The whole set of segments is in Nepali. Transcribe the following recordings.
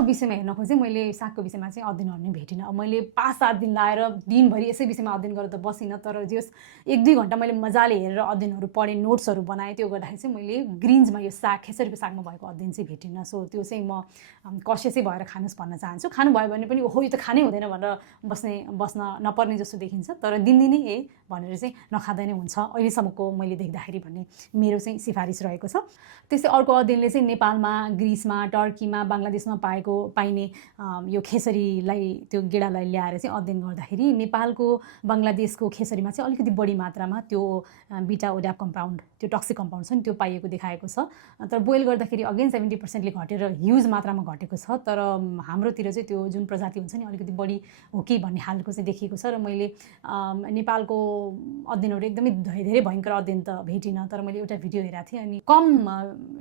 सागको विषयमा हेर्न खोजेँ, मैले सागको विषयमा चाहिँ अध्ययनहरू नै भेटिनँ। अब मैले 5-7 दिन लाएर दिनभरि यसै विषयमा अध्ययन गरेर त बसिनँ, तर जस 1-2 घन्टा मैले मजाले हेरेर अध्ययनहरू पढेँ, नोट्सहरू बनाएँ। त्यो गर्दाखेरि चाहिँ मैले ग्रिन्समा यो साग, खेसारीको सागमा भएको अध्ययन चाहिँ भेटिनँ। सो त्यो चाहिँ म कसियसै भएर खानुहोस् भन्न चाहन्छु। खानुभयो भने पनि ओहो यो त खानै हुँदैन भनेर बस्न नपर्ने जस्तो देखिन्छ, तर दिनदिनै भनेर चाहिँ नखाँदा नै हुन्छ अहिलेसम्मको मैले देख्दाखेरि भन्ने मेरो चाहिँ सिफारिस रहेको छ। त्यस्तै अर्को अध्ययनले चाहिँ नेपालमा, ग्रिसमा, टर्कीमा, बङ्गलादेशमा पाइने यो खेसरीलाई, त्यो गेडालाई ल्याएर चाहिँ अध्ययन गर्दाखेरि नेपालको, बङ्गलादेशको खेसरीमा चाहिँ अलिकति बढी मात्रामा त्यो बिटा ओड्याप कम्पाउन्ड, त्यो टक्सिक कम्पाउन्ड छ नि, त्यो पाइएको देखाएको छ। तर बोइल गर्दाखेरि अगेन 70%ले घटेर ह्युज मात्रामा घटेको छ। तर हाम्रोतिर चाहिँ त्यो जुन प्रजाति हुन्छ नि अलिकति बढी हो कि भन्ने खालको चाहिँ देखिएको छ। र मैले नेपालको अध्ययनहरू एकदमै धेरै भयङ्कर अध्ययन त भेटिनँ, तर मैले एउटा भिडियो हेरेको थिएँ, अनि कम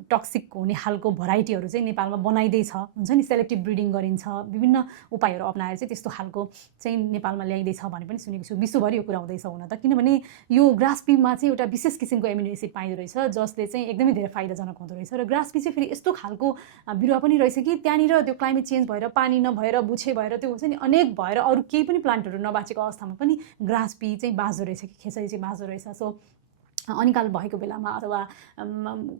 टक्सिक हुने खालको भराइटीहरू चाहिँ नेपालमा बनाइँदैछ, हुन्छ नि, सेलेक्टिभ ब्रिडिङ गरिन्छ, विभिन्न उपायहरू अपनाएर चाहिँ त्यस्तो खालको चाहिँ नेपालमा ल्याइँदैछ भने पनि सुनेको छु। विश्वभरि यो कुरा हुँदैछ हुन त, किनभने यो ग्रास पीमा चाहिँ एउटा विशेष किसिमको एमिनो एसिड पाइँदो रहेछ, जसले चाहिँ एकदमै धेरै फाइदाजनक हुँदो रहेछ। र ग्रास पी चाहिँ फेरि यस्तो खालको बिरुवा पनि रहेछ कि त्यहाँनिर त्यो क्लाइमेट चेन्ज भएर, पानी नभएर, बुछे भएर, त्यो हुन्छ नि, अनेक भएर अरू केही पनि प्लान्टहरू नबाँचेको अवस्थामा पनि ग्रास पी चाहिँ बाँच्दो रहेछ कि खेसारी चाहिँ बाँच्दो रहेछ। सो अनिकाल भएको बेलामा अथवा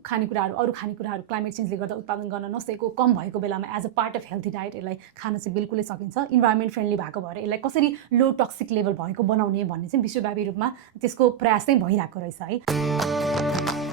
खानेकुराहरू, अरू खानेकुराहरू क्लाइमेट चेन्जले गर्दा उत्पादन गर्न नसकेको, कम भएको बेलामा as a part of healthy diet यसलाई खान चाहिँ बिल्कुलै सकिन्छ। इन्भाइरोमेन्ट फ्रेन्डली भएको भएर यसलाई कसरी लो टक्सिक लेभल भएको बनाउने भन्ने चाहिँ विश्वव्यापी रूपमा त्यसको प्रयास चाहिँ भइरहेको रहेछ है।